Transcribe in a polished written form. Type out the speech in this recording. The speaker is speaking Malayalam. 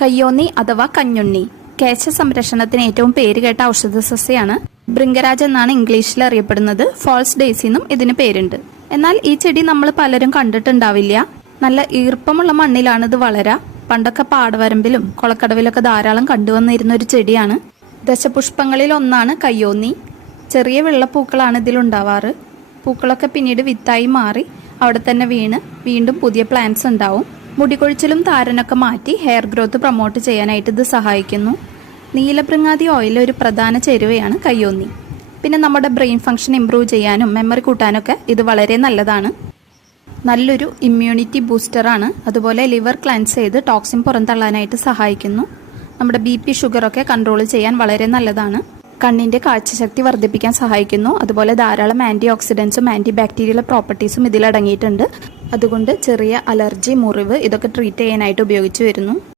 കയ്യോന്നി അഥവാ കഞ്ഞുണ്ണി കേശ സംരക്ഷണത്തിന് ഏറ്റവും പേരുകേട്ട ഔഷധ സസ്യമാണ്. ഭൃംഗരാജ് എന്നാണ് ഇംഗ്ലീഷിൽ അറിയപ്പെടുന്നത്. ഫാൾസ് ഡേയ്സി എന്നും ഇതിന് പേരുണ്ട്. എന്നാൽ ഈ ചെടി നമ്മൾ പലരും കണ്ടിട്ടുണ്ടാവില്ല. നല്ല ഈർപ്പമുള്ള മണ്ണിലാണ് ഇത് വളരാ. പണ്ടൊക്കെ പാടവരമ്പിലും കൊളക്കടവിലൊക്കെ ധാരാളം കണ്ടുവന്നിരുന്ന ഒരു ചെടിയാണ്. ദശപുഷ്പങ്ങളിൽ ഒന്നാണ് കയ്യോന്നി. ചെറിയ വെള്ളപ്പൂക്കളാണ് ഇതിലുണ്ടാവാറ്. പൂക്കളൊക്കെ പിന്നീട് വിത്തായി മാറി അവിടെ തന്നെ വീണ് വീണ്ടും പുതിയ പ്ലാന്റ്സ് ഉണ്ടാവും. മുടികൊഴിച്ചിലും താരനൊക്കെ മാറ്റി ഹെയർ ഗ്രോത്ത് പ്രൊമോട്ട് ചെയ്യാനായിട്ട് ഇത് സഹായിക്കുന്നു. നീലഭൃങ്ങാതി ഓയിൽ ഒരു പ്രധാന ചേരുവയാണ് കയ്യോന്നി. പിന്നെ നമ്മുടെ ബ്രെയിൻ ഫംഗ്ഷൻ ഇംപ്രൂവ് ചെയ്യാനും മെമ്മറി കൂട്ടാനൊക്കെ ഇത് വളരെ നല്ലതാണ്. നല്ലൊരു ഇമ്മ്യൂണിറ്റി ബൂസ്റ്ററാണ്. അതുപോലെ ലിവർ ക്ലൻസ് ചെയ്ത് ടോക്സിൻ പുറന്തള്ളാനായിട്ട് സഹായിക്കുന്നു. നമ്മുടെ BP ഷുഗറൊക്കെ കൺട്രോൾ ചെയ്യാൻ വളരെ നല്ലതാണ്. കണ്ണിന്റെ കാഴ്ചശക്തി വർദ്ധിപ്പിക്കാൻ സഹായിക്കുന്നു. അതുപോലെ ധാരാളം ആന്റി ഓക്സിഡൻസും ആന്റി ബാക്ടീരിയൽ പ്രോപ്പർട്ടീസും ഇതിലടങ്ങിയിട്ടുണ്ട്. അതുകൊണ്ട് ചെറിയ അലർജി, മുറിവ് ഇതൊക്കെ ട്രീറ്റ് ചെയ്യാനായിട്ട് ഉപയോഗിച്ചു വരുന്നു.